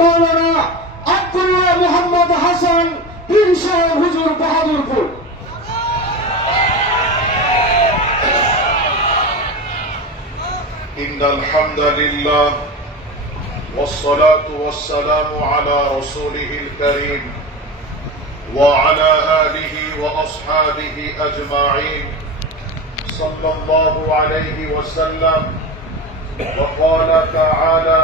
মাওলানা আব্দুল্লাহ মোহাম্মদ হাসান পীর সাহেব হুজুর বাহাদুরপুর। ইন্নাল হামদুলিল্লাহ والصلاة والسلام على رسوله الكريم وعلى آله وأصحابه أجمعين صلى الله عليه وسلم. وقال تعالى: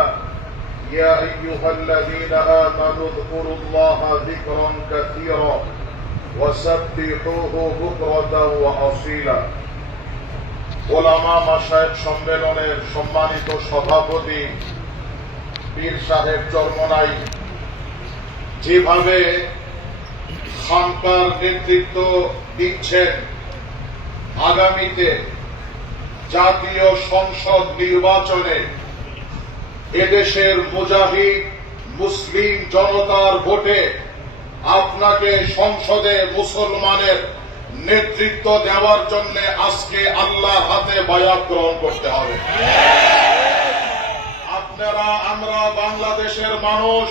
يا أيها الذين آمنوا اذكروا الله ذكرا كثيرا وسبحوه بكرة وأصيلا. ওলামা মাশায়েখ সম্মেলনের সম্মানিত সভাপতি পীর সাহেব চরমনাই যেভাবে খানকার নেতৃত্ব দিচ্ছেন, আগামীতে জাতীয় সংসদ নির্বাচনে এদেশের মুজাহিদ মুসলিম জনতার ভোটে আপনাকে সংসদে মুসলমানের নেতৃত্ব দেওয়ার জন্য আজকে আল্লাহর হাতে বায়াত গ্রহণ করতে হবে। আপনারা, আমরা বাংলাদেশের মানুষ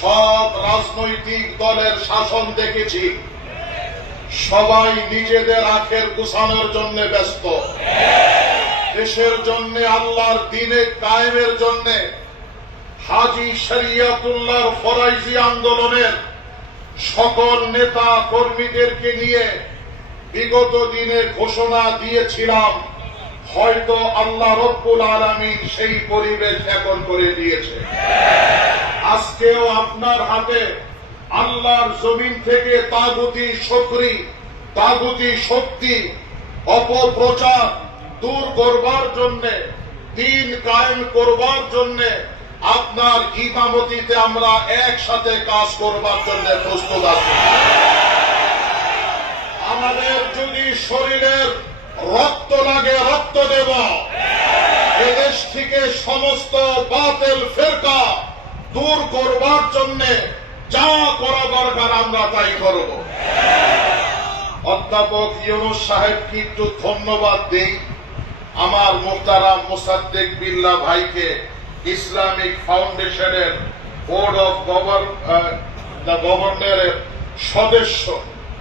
সব রাজনৈতিক দলের শাসন দেখেছি, সবাই নিজেদের আখের গুছানোর জন্য ব্যস্ত। দেশের জন্য, আল্লাহর দ্বীনে কায়েমের জন্য হাজী শরিয়তুল্লাহর ফরাইজি আন্দোলনের সকল নেতা কর্মীদেরকে নিয়ে বিগত দিনে ঘোষণা দিয়েছিলাম, হয়তো আল্লাহ রব্বুল আলামিন সেই পরিবেশ এখন করে দিয়েছে। আজকেও আপনার হাতে আল্লাহর জমিন থেকে তাগুতি শক্তি, তাগুতি শক্তি, অপপ্রচার দূর করবার জন্য, দ্বীন কায়েম করবার জন্য আপনার ইমামতিতে আমরা একসাথে কাজ করবার জন্য প্রস্তুত আছি। আমাদের যদি শরীরের রক্ত লাগে, রক্ত দেব। এদেশ থেকে সমস্ত বাতিল ফিরকা দূর করবার জন্য যা করা দরকার আমরা তাই করব। অধ্যাপক ইউনূস সাহেবকে একটু ধন্যবাদ দেই। আমার মুহতারাম মুসাদ্দিক বিল্লাহ ভাইকে ইসলামিক ফাউন্ডেশনের বোর্ড অফ গভর্নরের সদস্য,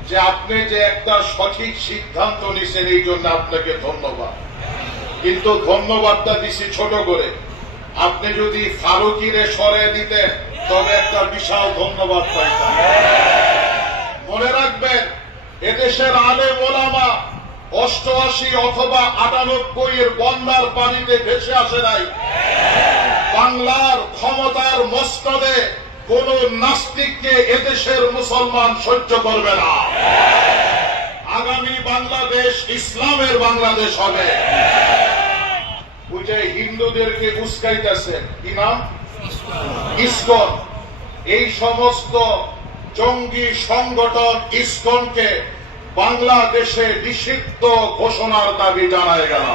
যে আপনি যে একটা সঠিক সিদ্ধান্ত নিছেন, এই জন্য আপনাকে ধন্যবাদ। কিন্তু ধন্যবাদটা দিছি ছোট করে। আপনি যদি ফারুকিরে সরিয়ে দিতেন তবে একটা বিশাল ধন্যবাদ পাইতাম। মনে রাখবেন, এদেশের আলেম ওলামা 88 অথবা 98 এর বন্যার পানিতে ভেসে আসে নাই। বাংলার ক্ষমতার মস্তদে কোন নাস্তিককে এদেশের মুসলমান সহ্য করবে না। আগামী বাংলাদেশ ইসলামের বাংলাদেশ হবে। বুঝে হিন্দুদেরকে উস্কাইতেছেন, কি নাম? ইসকন। এই সমস্ত জঙ্গি সংগঠন ইসকনকে বাংলাদেশে নিষিদ্ধ ঘোষণার দাবি জানায় গেল।